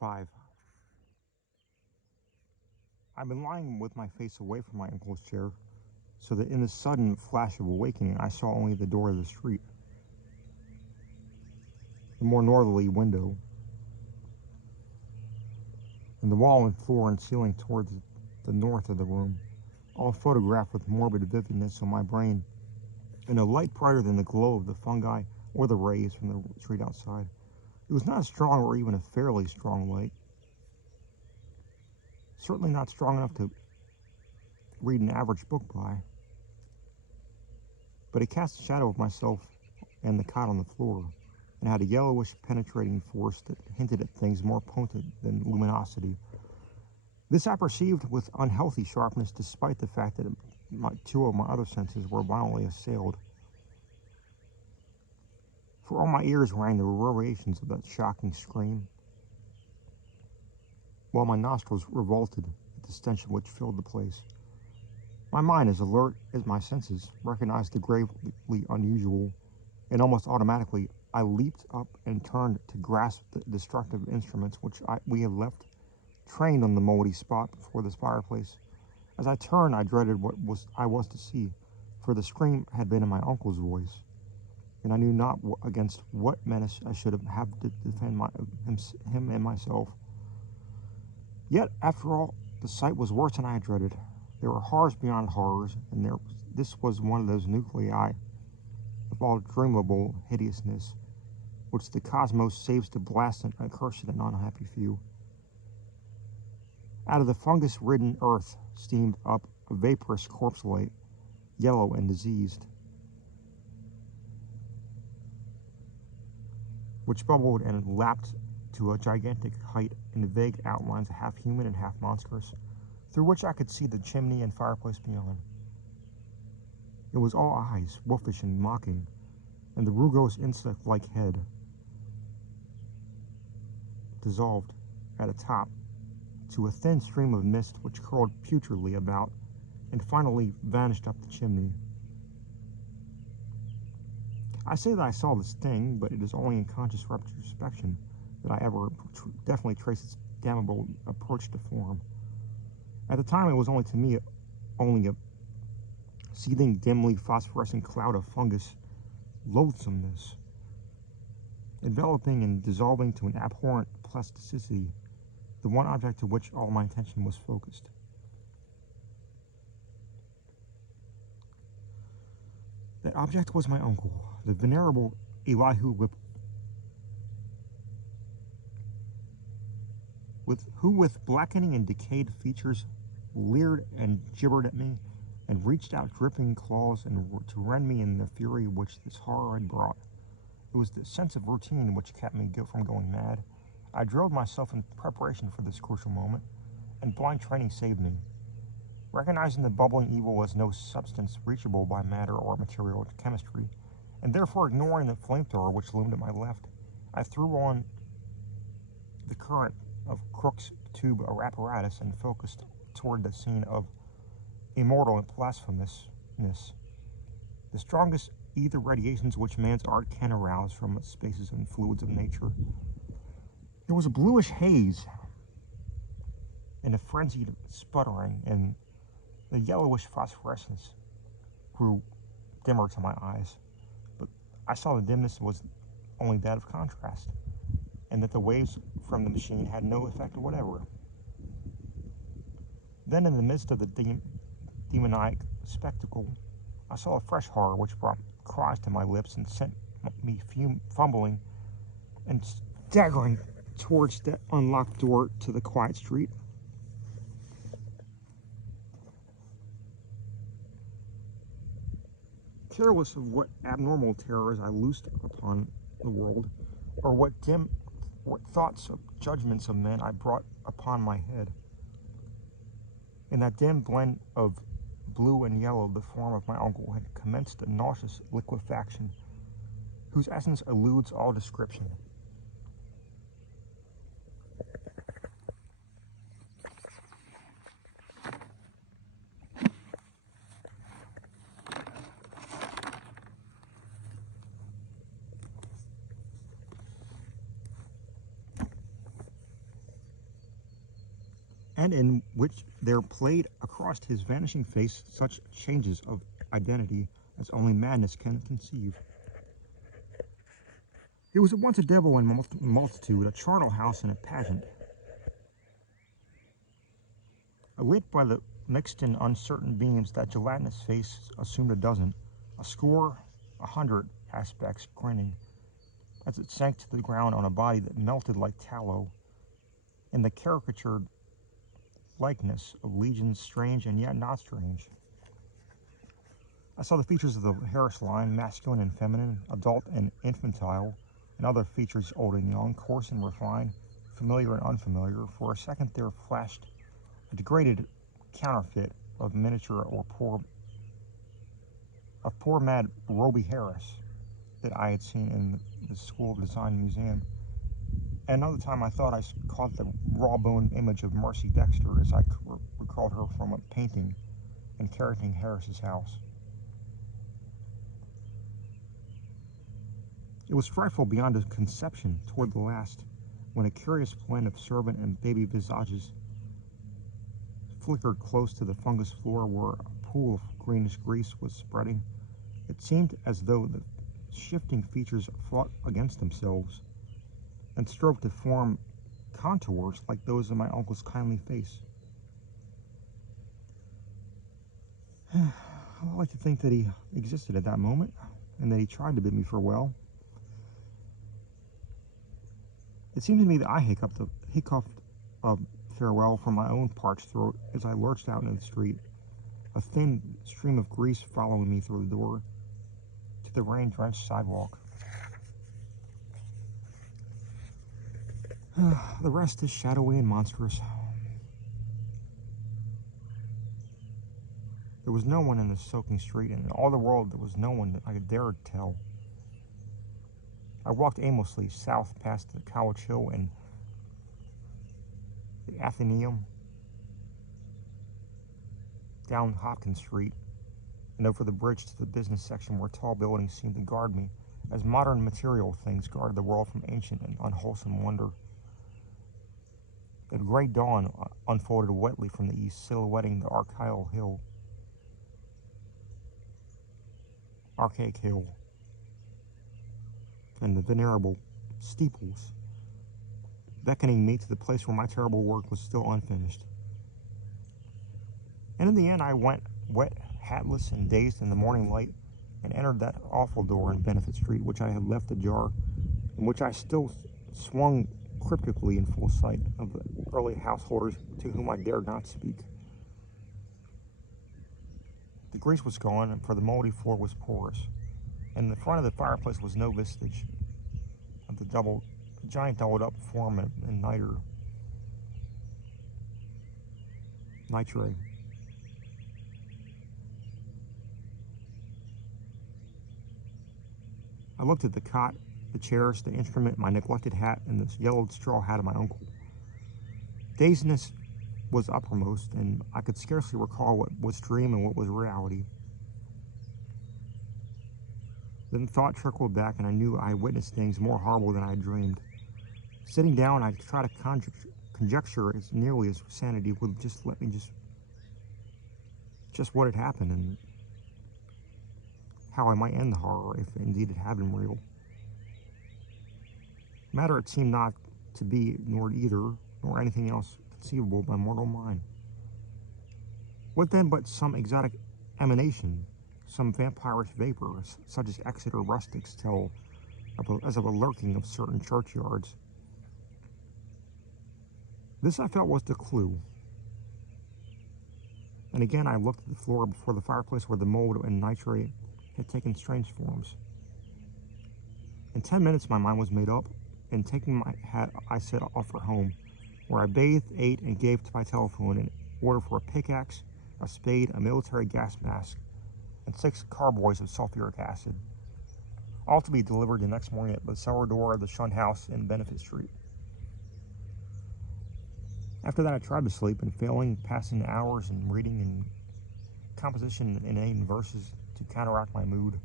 5. I've been lying with my face away from my uncle's chair, so that in a sudden flash of awakening I saw only the door of the street, the more northerly window, and the wall and floor and ceiling towards the north of the room, all photographed with morbid vividness on my brain, in a light brighter than the glow of the fungi or the rays from the street outside. It was not a strong or even a fairly strong light. Certainly not strong enough to read an average book by. But it cast a shadow of myself and the cot on the floor, and had a yellowish penetrating force that hinted at things more potent than luminosity. This I perceived with unhealthy sharpness, despite the fact that two of my other senses were violently assailed. For all my ears rang the reverberations of that shocking scream, while my nostrils revolted at the stench which filled the place. My mind, as alert as my senses, recognized the gravely unusual, and almost automatically I leaped up and turned to grasp the destructive instruments which we had left trained on the moldy spot before this fireplace. As I turned, I dreaded what I was to see, for the scream had been in my uncle's voice, and I knew not against what menace I should have to defend him and myself. Yet, after all, the sight was worse than I had dreaded. There were horrors beyond horrors, and this was one of those nuclei of all dreamable hideousness, which the cosmos saves to blast an accursed and unhappy few. Out of the fungus-ridden earth steamed up a vaporous corpse light, yellow and diseased, which bubbled and lapped to a gigantic height in vague outlines half human and half monstrous, through which I could see the chimney and fireplace beyond. It was all eyes, wolfish and mocking, and the rugose insect-like head dissolved at a top to a thin stream of mist which curled putridly about and finally vanished up the chimney. I say that I saw this thing, but it is only in conscious retrospection that I ever definitely trace its damnable approach to form. At the time, it was only to me only a seething, dimly phosphorescent cloud of fungus loathsomeness, enveloping and dissolving to an abhorrent plasticity, the one object to which all my attention was focused. That object was my uncle, the venerable Elihu Whipple, who with blackening and decayed features leered and gibbered at me, and reached out dripping claws to rend me in the fury which this horror had brought. It was the sense of routine which kept me from going mad. I drilled myself in preparation for this crucial moment, and blind training saved me. Recognizing the bubbling evil as no substance reachable by matter or material chemistry, and therefore ignoring the flamethrower which loomed at my left, I threw on the current of Crook's tube apparatus and focused toward the scene of immortal and blasphemousness, the strongest ether radiations which man's art can arouse from its spaces and fluids of nature. There was a bluish haze and a frenzied sputtering, and the yellowish phosphorescence grew dimmer to my eyes, but I saw the dimness was only that of contrast, and that the waves from the machine had no effect whatever. Then, in the midst of the demoniac spectacle, I saw a fresh horror which brought cries to my lips and sent me fumbling and staggering towards the unlocked door to the quiet street. Careless of what abnormal terrors I loosed upon the world, or what thoughts of judgments of men I brought upon my head. In that dim blend of blue and yellow, the form of my uncle had commenced a nauseous liquefaction, whose essence eludes all description. and in which there played across his vanishing face such changes of identity as only madness can conceive. He was at once a devil in multitude, a charnel house and a pageant. Lit by the mixed and uncertain beams, that gelatinous face assumed a dozen, a score, 100 aspects grinning, as it sank to the ground on a body that melted like tallow, in the caricatured likeness of legions strange and yet not strange. I saw the features of the Harris line, masculine and feminine, adult and infantile, and other features old and young, coarse and refined, familiar and unfamiliar. For a second there flashed a degraded counterfeit of miniature or poor mad Roby Harris that I had seen in the School of Design Museum. And another time I thought I caught the raw-boned image of Mercy Dexter as I recalled her from a painting in Carrington Harris's house. It was frightful beyond a conception toward the last, when a curious blend of servant and baby visages flickered close to the fungus floor where a pool of greenish grease was spreading. It seemed as though the shifting features fought against themselves and strove to form contours like those of my uncle's kindly face. I like to think that he existed at that moment and that he tried to bid me farewell. It seemed to me that I hiccuped a farewell from my own parched throat as I lurched out into the street, a thin stream of grease following me through the door to the rain-drenched sidewalk. The rest is shadowy and monstrous. There was no one in the soaking street, and in all the world there was no one that I could dare tell. I walked aimlessly south past the College Hill and the Athenaeum, down Hopkins Street, and over the bridge to the business section where tall buildings seemed to guard me, as modern material things guarded the world from ancient and unwholesome wonder. The gray dawn unfolded wetly from the east, silhouetting the archaic hill, and the venerable steeples, beckoning me to the place where my terrible work was still unfinished. And in the end I went, wet, hatless, and dazed in the morning light, and entered that awful door in Benefit Street which I had left ajar, and which I still swung cryptically in full sight of the early householders to whom I dared not speak. The grease was gone, for the moldy floor was porous, and in the front of the fireplace was no vestige of the giant doubled-up form and nitre. I looked at the cot, the chairs, the instrument, my neglected hat, and this yellowed straw hat of my uncle. Dazedness was uppermost, and I could scarcely recall what was dream and what was reality. Then thought trickled back, and I knew I had witnessed things more horrible than I had dreamed. Sitting down, I tried to conjecture as nearly as sanity would just let me just what had happened and how I might end the horror if indeed it had been real. Matter it seemed not to be, nor either, nor anything else conceivable by mortal mind. What then but some exotic emanation, some vampirish vapor, such as Exeter rustics tell as of a lurking of certain churchyards? This I felt was the clue. And again I looked at the floor before the fireplace where the mold and nitrate had taken strange forms. In 10 minutes my mind was made up, and taking my hat I set off for home, where I bathed, ate, and gave to my telephone an order for a pickaxe, a spade, a military gas mask, and 6 carboys of sulfuric acid, all to be delivered the next morning at the cellar door of the Shunned House in Benefit Street. After that I tried to sleep, and failing, passing hours in reading and composition in inane verses to counteract my mood.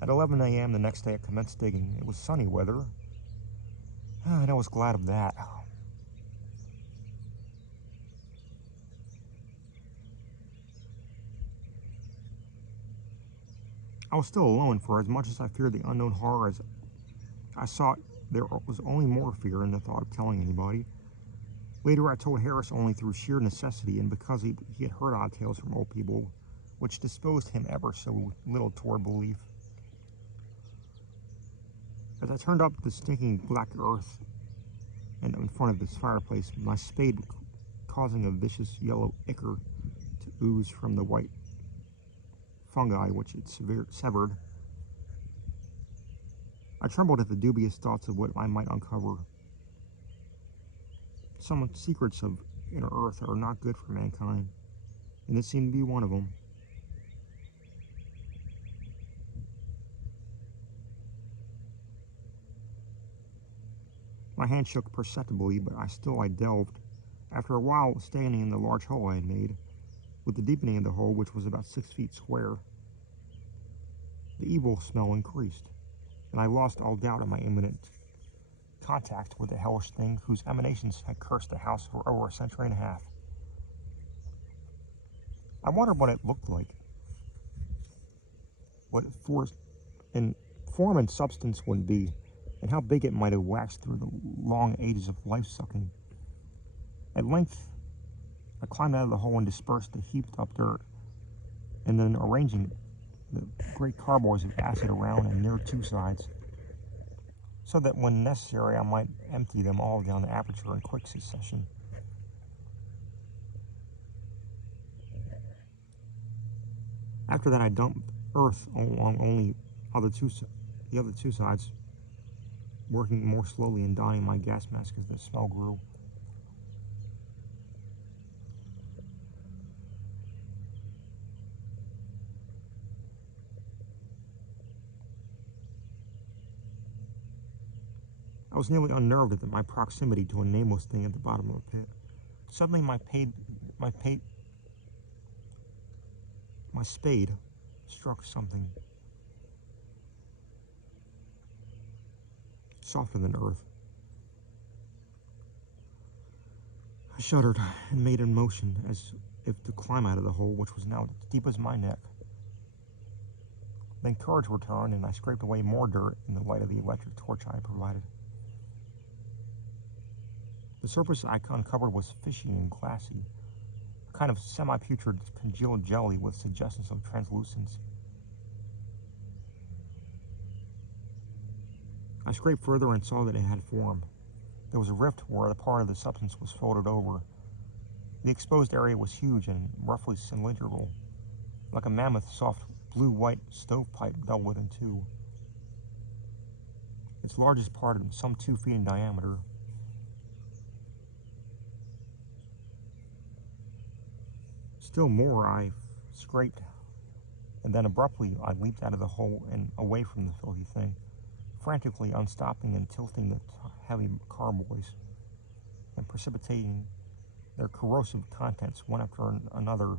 At 11 a.m. the next day I commenced digging. It was sunny weather, and I was glad of that. I was still alone, for as much as I feared the unknown horrors I saw, there was only more fear in the thought of telling anybody. Later, I told Harris only through sheer necessity and because he had heard odd tales from old people, which disposed him ever so little toward belief. As I turned up the stinking black earth and in front of this fireplace, my spade causing a vicious yellow ichor to ooze from the white fungi which it severed, I trembled at the dubious thoughts of what I might uncover. Some secrets of inner earth are not good for mankind, and this seemed to be one of them. My hand shook perceptibly, but I delved. After a while, standing in the large hole I had made, with the deepening of the hole, which was about 6 feet square, the evil smell increased, and I lost all doubt of my imminent contact with the hellish thing whose emanations had cursed the house for over a century and a half. I wondered what it looked like, what in form and substance would be, and how big it might have waxed through the long ages of life-sucking. At length, I climbed out of the hole and dispersed the heaped-up dirt, and then arranging the great carboys of acid around and near two sides, so that when necessary I might empty them all down the aperture in quick succession. After that, I dumped earth along the other two sides, working more slowly and donning my gas mask as the smell grew. I was nearly unnerved at my proximity to a nameless thing at the bottom of the pit. Suddenly, my spade struck something softer than earth. I shuddered and made a motion as if to climb out of the hole, which was now as deep as my neck. Then courage returned, and I scraped away more dirt in the light of the electric torch I had provided. The surface I uncovered was fishy and glassy, a kind of semi-putrid congealed jelly with suggestions of translucence. I scraped further and saw that it had form. There was a rift where a part of the substance was folded over. The exposed area was huge and roughly cylindrical, like a mammoth soft blue-white stovepipe doubled in two. Its largest part, some 2 feet in diameter. Still more I scraped, and then abruptly I leaped out of the hole and away from the filthy thing, frantically unstopping and tilting the heavy carboys and precipitating their corrosive contents one after another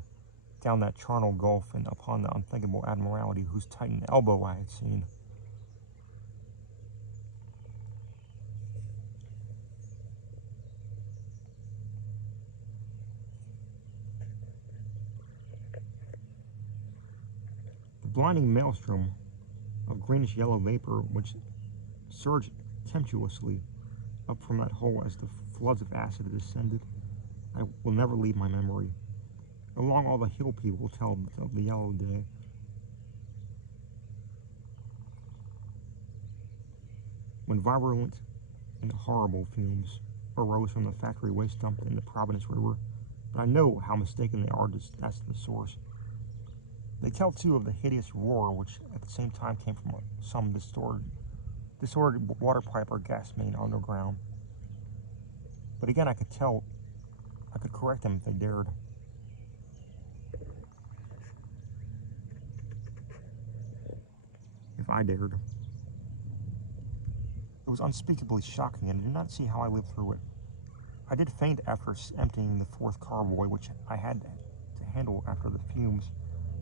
down that charnel gulf and upon the unthinkable abnormality whose tightened elbow I had seen. The blinding maelstrom of greenish-yellow vapor which surged tempestuously up from that hole as the floods of acid descended, I will never leave my memory. Along all the hill people tell of the yellow day. When virulent and horrible fumes arose from the factory waste dump in the Providence River, but I know how mistaken they are as to the source. They tell, too, of the hideous roar which at the same time came from some disordered water pipe or gas main underground. But again, I could correct them if they dared. If I dared. It was unspeakably shocking, and I did not see how I lived through it. I did faint after emptying the fourth carboy, which I had to handle after the fumes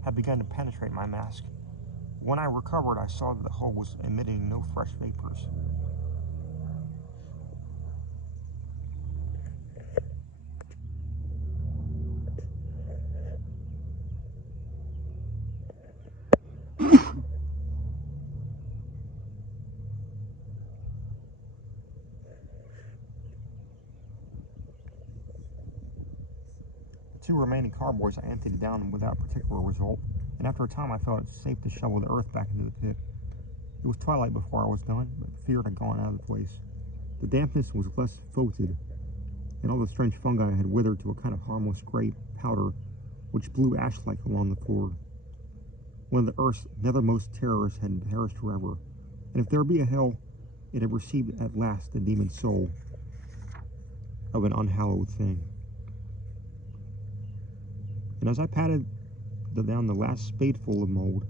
had begun to penetrate my mask. When I recovered, I saw that the hole was emitting no fresh vapors. 2 remaining carboys I emptied down without particular result, and after a time I felt it safe to shovel the earth back into the pit. It was twilight before I was done, but fear had gone out of the place. The dampness was less foetid, and all the strange fungi had withered to a kind of harmless gray powder which blew ash-like along the floor. One of the earth's nethermost terrors had perished forever, and if there be a hell, it had received at last the demon soul of an unhallowed thing. And as I patted down the last spadeful of mold,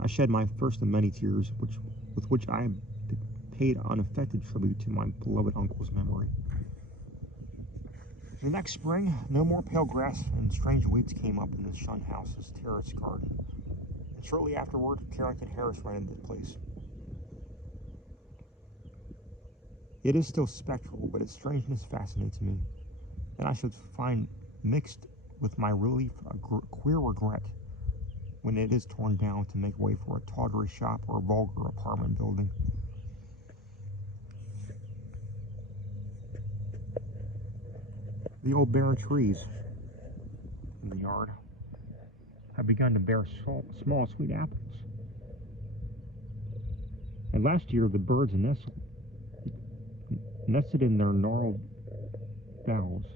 I shed my first of many tears, with which I paid unaffected tribute to my beloved uncle's memory. The next spring, no more pale grass and strange weeds came up in the Shunned House's terrace garden, and shortly afterward, Carrington Harris rented the place. It is still spectral, but its strangeness fascinates me, and I should find mixed with my relief a queer regret when it is torn down to make way for a tawdry shop or a vulgar apartment building. The old barren trees in the yard have begun to bear small sweet apples, and last year the birds nested in their gnarled boughs.